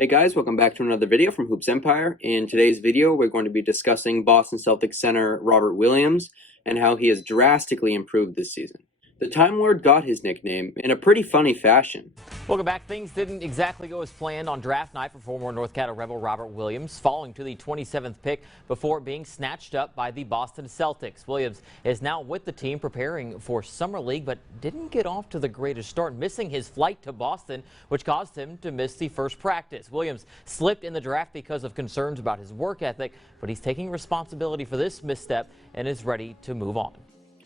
Hey guys, welcome back to another video from Hoops Empire. In today's video, we're going to be discussing Boston Celtics center Robert Williams and how he has drastically improved this season. The Timelord got his nickname in a pretty funny fashion. Welcome back. Things didn't exactly go as planned on draft night for former North Carolina Rebel Robert Williams, falling to the 27th pick before being snatched up by the Boston Celtics. Williams is now with the team preparing for Summer League, but didn't get off to the greatest start, missing his flight to Boston, which caused him to miss the first practice. Williams slipped in the draft because of concerns about his work ethic, but he's taking responsibility for this misstep and is ready to move on.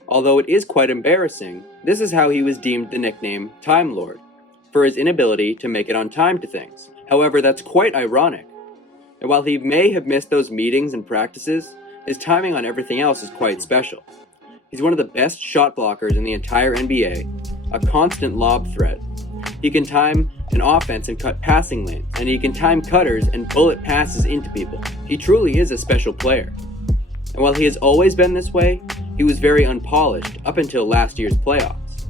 Although it is quite embarrassing, this is how he was deemed the nickname Timelord, for his inability to make it on time to things. However, that's quite ironic. And while he may have missed those meetings and practices, his timing on everything else is quite special. He's one of the best shot blockers in the entire NBA, a constant lob threat. He can time an offense and cut passing lanes, and he can time cutters and bullet passes into people. He truly is a special player. And while he has always been this way, he was very unpolished up until last year's playoffs.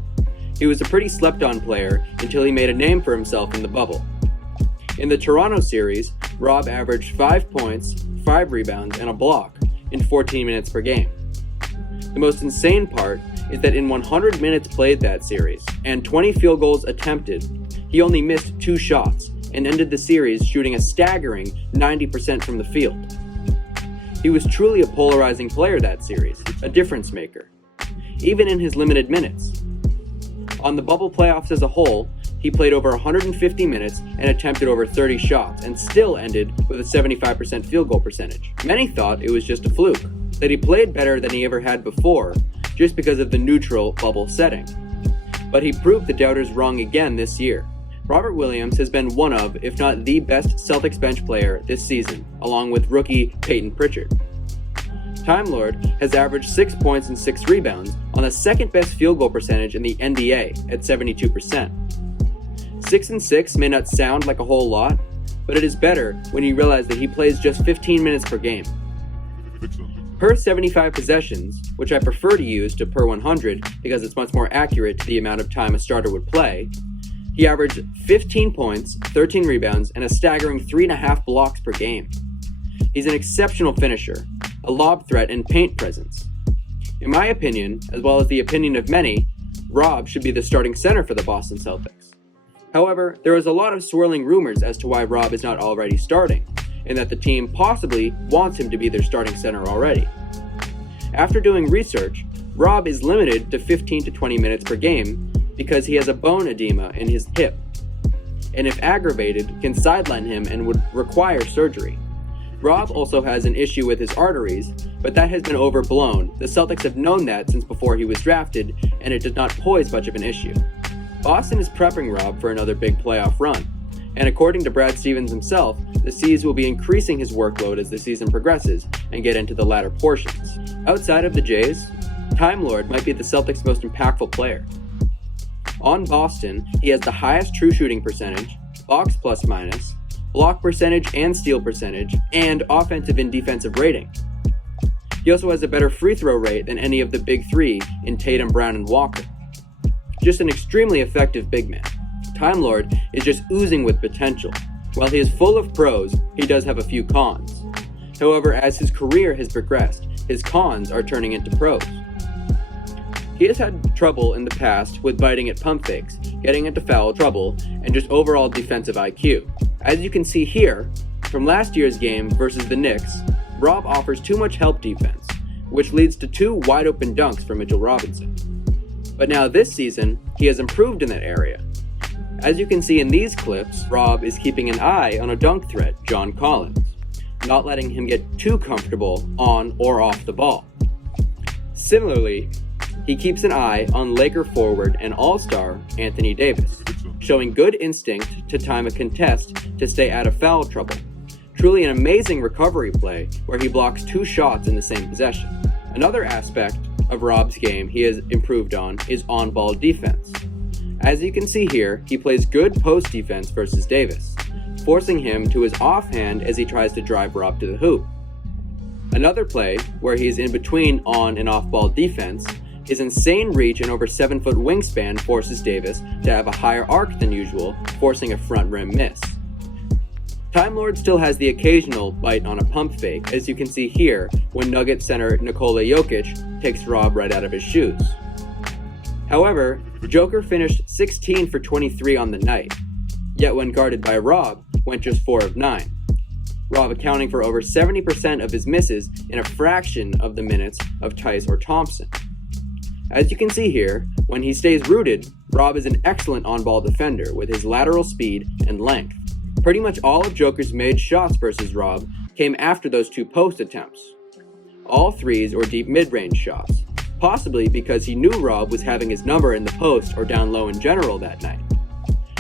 He was a pretty slept-on player until he made a name for himself in the bubble. In the Toronto series, Rob averaged 5 points, 5 rebounds, and a block in 14 minutes per game. The most insane part is that in 100 minutes played that series and 20 field goals attempted, he only missed 2 shots and ended the series shooting a staggering 90% from the field. He was truly a polarizing player that series, a difference maker, even in his limited minutes. On the bubble playoffs as a whole, he played over 150 minutes and attempted over 30 shots and still ended with a 75% field goal percentage. Many thought it was just a fluke, that he played better than he ever had before just because of the neutral bubble setting. But he proved the doubters wrong again this year. Robert Williams has been one of, if not the best Celtics bench player this season, along with rookie Peyton Pritchard. Timelord has averaged 6 points and 6 rebounds on the second best field goal percentage in the NBA at 72%. 6 and 6 may not sound like a whole lot, but it is better when you realize that he plays just 15 minutes per game. Per 75 possessions, which I prefer to use to per 100 because it's much more accurate to the amount of time a starter would play, he averaged 15 points, 13 rebounds, and a staggering 3.5 blocks per game. He's an exceptional finisher, a lob threat, and paint presence. In my opinion, as well as the opinion of many, Rob should be the starting center for the Boston Celtics. However, there is a lot of swirling rumors as to why Rob is not already starting, and that the team possibly wants him to be their starting center already. After doing research, Rob is limited to 15 to 20 minutes per game because he has a bone edema in his hip, and if aggravated, can sideline him and would require surgery. Rob also has an issue with his arteries, but that has been overblown. The Celtics have known that since before he was drafted, and it did not pose much of an issue. Boston is prepping Rob for another big playoff run, and according to Brad Stevens himself, the C's will be increasing his workload as the season progresses and get into the latter portions. Outside of the Jays, Timelord might be the Celtics' most impactful player. On Boston, he has the highest true shooting percentage, box plus minus, block percentage and steal percentage, and offensive and defensive rating. He also has a better free throw rate than any of the big three in Tatum, Brown, and Walker. Just an extremely effective big man. Timelord is just oozing with potential. While he is full of pros, he does have a few cons. However, as his career has progressed, his cons are turning into pros. He has had trouble in the past with biting at pump fakes, getting into foul trouble, and just overall defensive IQ. As you can see here, from last year's game versus the Knicks, Rob offers too much help defense, which leads to 2 wide-open dunks from Mitchell Robinson. But now this season, he has improved in that area. As you can see in these clips, Rob is keeping an eye on a dunk threat, John Collins, not letting him get too comfortable on or off the ball. Similarly, he keeps an eye on Laker forward and all-star Anthony Davis, showing good instinct to time a contest to stay out of foul trouble. Truly an amazing recovery play where he blocks 2 shots in the same possession. Another aspect of Rob's game he has improved on is on-ball defense. As you can see here, he plays good post defense versus Davis, forcing him to his offhand as he tries to drive Rob to the hoop. Another play where he is in between on and off-ball defense His insane reach and over 7-foot wingspan forces Davis to have a higher arc than usual, forcing a front rim miss. Timelord still has the occasional bite on a pump fake, as you can see here when Nuggets center Nikola Jokic takes Rob right out of his shoes. However, the Joker finished 16 for 23 on the night, yet when guarded by Rob, went just 4 of 9. Rob accounting for over 70% of his misses in a fraction of the minutes of Tice or Thompson. As you can see here, when he stays rooted, Rob is an excellent on-ball defender with his lateral speed and length. Pretty much all of Joker's made shots versus Rob came after those 2 post attempts. All threes or deep mid-range shots, possibly because he knew Rob was having his number in the post or down low in general that night.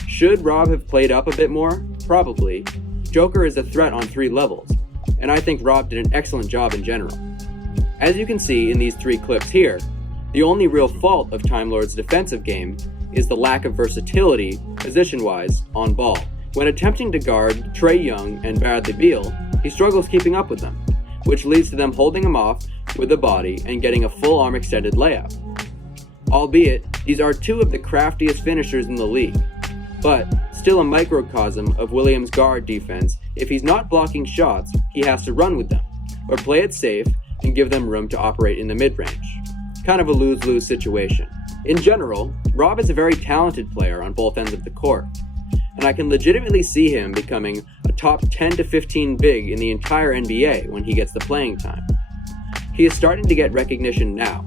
Should Rob have played up a bit more? Probably. Joker is a threat on 3 levels, and I think Rob did an excellent job in general. As you can see in these 3 clips here, the only real fault of Timelord's defensive game is the lack of versatility, position-wise, on ball. When attempting to guard Trae Young and Bradley Beal, he struggles keeping up with them, which leads to them holding him off with the body and getting a full arm extended layup. Albeit, these are 2 of the craftiest finishers in the league, but still a microcosm of Williams' guard defense. If he's not blocking shots, he has to run with them, or play it safe and give them room to operate in the mid-range. Kind of a lose-lose situation. In general, Rob is a very talented player on both ends of the court, and I can legitimately see him becoming a top 10 to 15 big in the entire NBA when he gets the playing time. He is starting to get recognition now,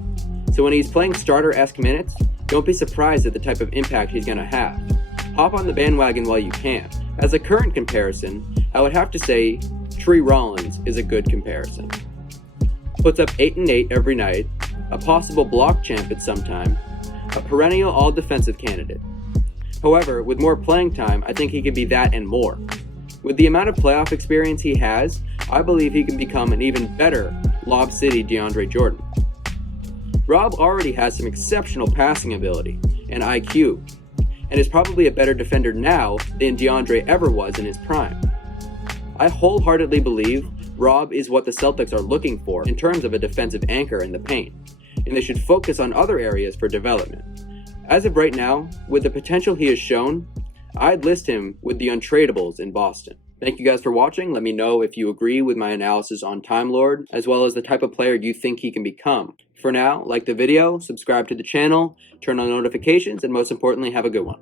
so when he's playing starter-esque minutes, don't be surprised at the type of impact he's going to have. Hop on the bandwagon while you can. As a current comparison, I would have to say Tree Rollins is a good comparison. Puts up 8 and 8 every night, a possible block champ at some time, a perennial all-defensive candidate. However, with more playing time, I think he can be that and more. With the amount of playoff experience he has, I believe he can become an even better Lob City DeAndre Jordan. Rob already has some exceptional passing ability and IQ, and is probably a better defender now than DeAndre ever was in his prime. I wholeheartedly believe Rob is what the Celtics are looking for in terms of a defensive anchor in the paint, and they should focus on other areas for development. As of right now, with the potential he has shown, I'd list him with the untradables in Boston. Thank you guys for watching. Let me know if you agree with my analysis on Timelord, as well as the type of player you think he can become. For now, like the video, subscribe to the channel, turn on notifications, and most importantly, have a good one.